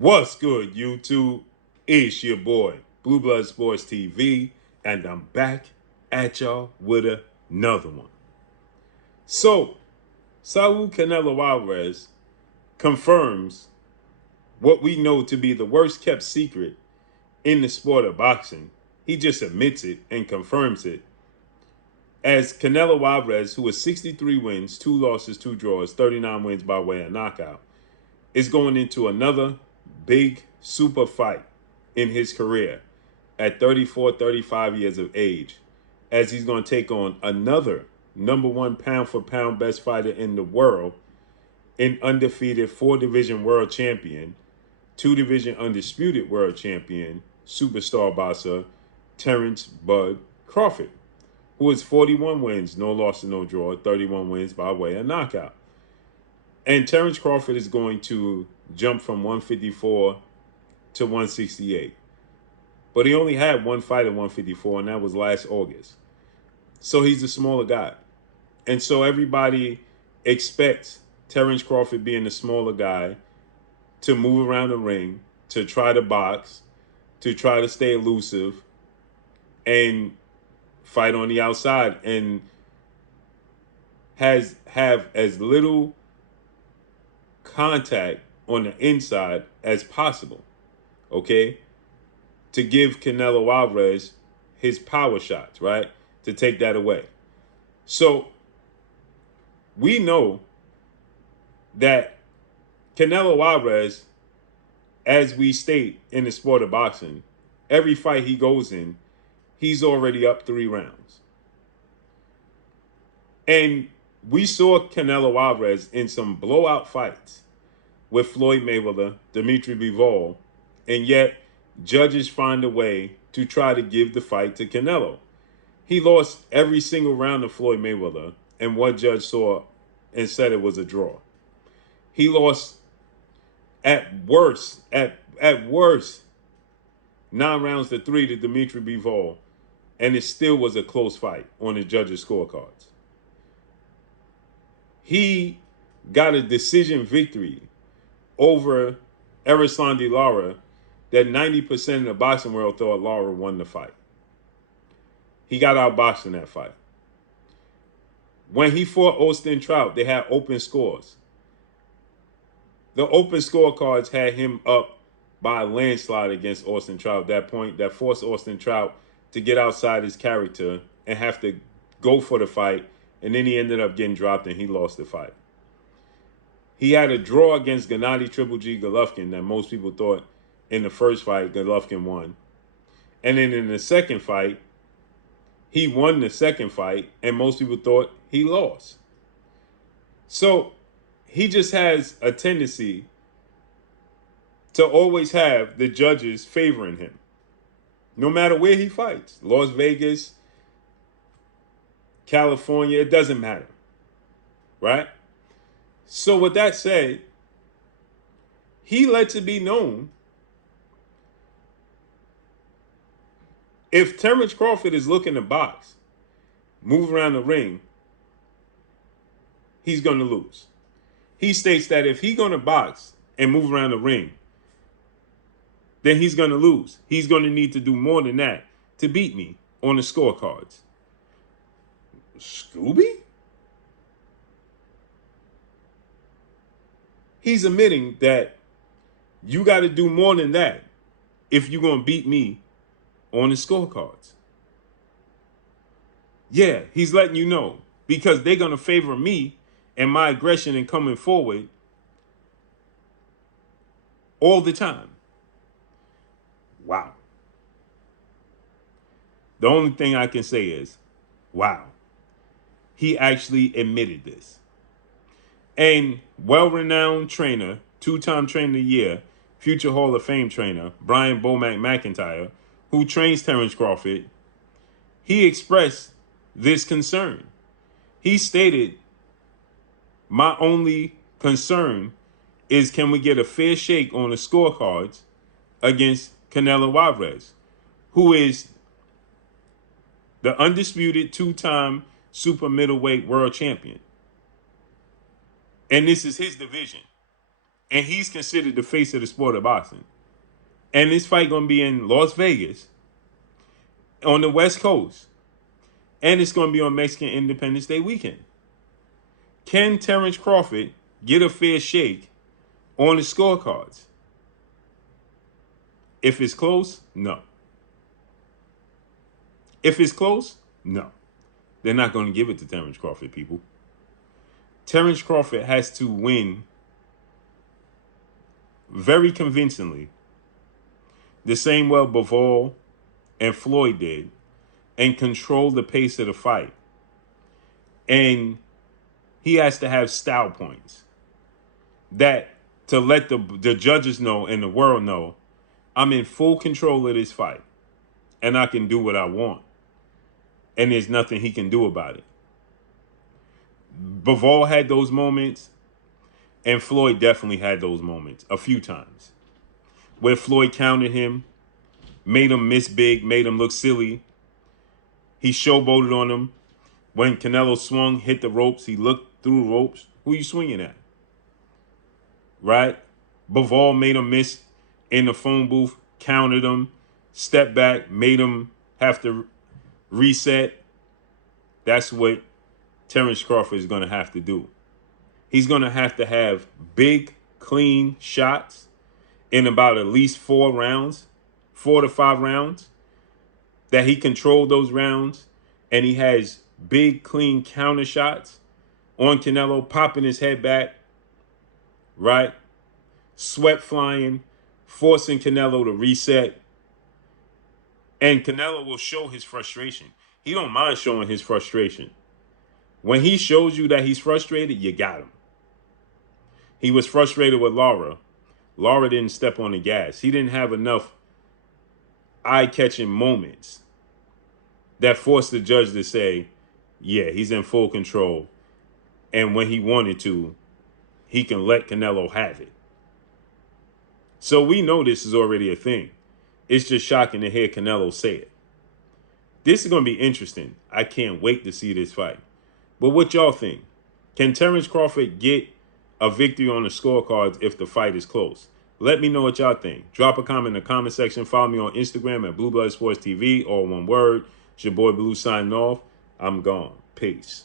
What's good, YouTube? It's your boy, Blue Blood Sports TV, and I'm back at y'all with another one. So, Saul Canelo Alvarez confirms what we know to be the worst kept secret in the sport of boxing. He just admits it and confirms it. As Canelo Alvarez, who has 63 wins, 2 losses, 2 draws, 39 wins by way of knockout, is going into another big super fight in his career at 34, 35 years of age, as he's going to take on another number one pound for pound best fighter in the world, an undefeated 4-division world champion, 2-division undisputed world champion, superstar boxer, Terrence Bud Crawford, who has 41 wins, no loss and no draw, 31 wins by way of knockout. And Terrence Crawford is going to jump from 154 to 168. But he only had one fight at 154, and that was last August. So he's a smaller guy. And so everybody expects Terrence Crawford, being the smaller guy, to move around the ring, to try to box, to try to stay elusive, and fight on the outside, and have as little contact on the inside as possible, okay? To give Canelo Alvarez his power shots, right? To take that away. So we know that Canelo Alvarez, as we state in the sport of boxing, every fight he goes in, he's already up 3 rounds. And we saw Canelo Alvarez in some blowout fights with Floyd Mayweather, Dimitri Bivol, and yet judges find a way to try to give the fight to Canelo. He lost every single round of Floyd Mayweather, and one judge saw and said it was a draw. He lost at worst 9 rounds to 3 to Dimitri Bivol, and it still was a close fight on the judges' scorecards. He got a decision victory over Erislandy Lara that 90% of the boxing world thought Lara won the fight. He got outboxed in that fight. When he fought Austin Trout, they had open scores. The open scorecards had him up by a landslide against Austin Trout at that point, that forced Austin Trout to get outside his character and have to go for the fight, and then he ended up getting dropped and he lost the fight. He had a draw against Gennady Triple G Golovkin that most people thought in the first fight Golovkin won. And then in the second fight, he won the second fight and most people thought he lost. So he just has a tendency to always have the judges favoring him, no matter where he fights. Las Vegas, California, it doesn't matter, right? So with that said, he lets it be known, if Terrence Crawford is looking to box, move around the ring, he's going to lose. He states that if he's going to box and move around the ring, then he's going to lose. He's going to need to do more than that to beat me on the scorecards. Scooby? He's admitting that you got to do more than that if you're going to beat me on the scorecards. Yeah, he's letting you know, because they're going to favor me and my aggression and coming forward all the time. Wow. The only thing I can say is, wow. He actually admitted this. And well-renowned trainer, 2-time trainer of the year, future Hall of Fame trainer, Brian Bomac McIntyre, who trains Terrence Crawford, he expressed this concern. He stated, my only concern is, can we get a fair shake on the scorecards against Canelo Alvarez, who is the undisputed 2-time super middleweight world champion. And this is his division. And he's considered the face of the sport of boxing. And this fight going to be in Las Vegas on the West Coast. And it's going to be on Mexican Independence Day weekend. Can Terrence Crawford get a fair shake on the scorecards? If it's close, no. If it's close, no. They're not going to give it to Terrence Crawford, people. Terrence Crawford has to win very convincingly, the same way Bivol and Floyd did, and control the pace of the fight. And he has to have style points that to let the judges know and the world know I'm in full control of this fight and I can do what I want. And there's nothing he can do about it. Bivol had those moments, and Floyd definitely had those moments a few times where Floyd countered him, made him miss big, made him look silly. He showboated on him. When Canelo swung, hit the ropes, he looked through ropes. Who you swinging at? Right? Bivol made him miss in the phone booth, countered him, stepped back, made him have to reset. That's what Terrence Crawford is going to have to do. He's going to have big, clean shots in about at least 4 rounds, 4 to 5 rounds, that he controlled those rounds, and he has big, clean counter shots on Canelo, popping his head back, right? Sweat flying, forcing Canelo to reset. And Canelo will show his frustration. He don't mind showing his frustration. When he shows you that he's frustrated, you got him. He was frustrated with Lara. Lara didn't step on the gas. He didn't have enough eye-catching moments that forced the judge to say, yeah, he's in full control. And when he wanted to, he can let Canelo have it. So we know this is already a thing. It's just shocking to hear Canelo say it. This is going to be interesting. I can't wait to see this fight. But what y'all think? Can Terrence Crawford get a victory on the scorecards if the fight is close? Let me know what y'all think. Drop a comment in the comment section. Follow me on Instagram at Blue Blood Sports TV, all one word. It's your boy Blue signing off. I'm gone. Peace.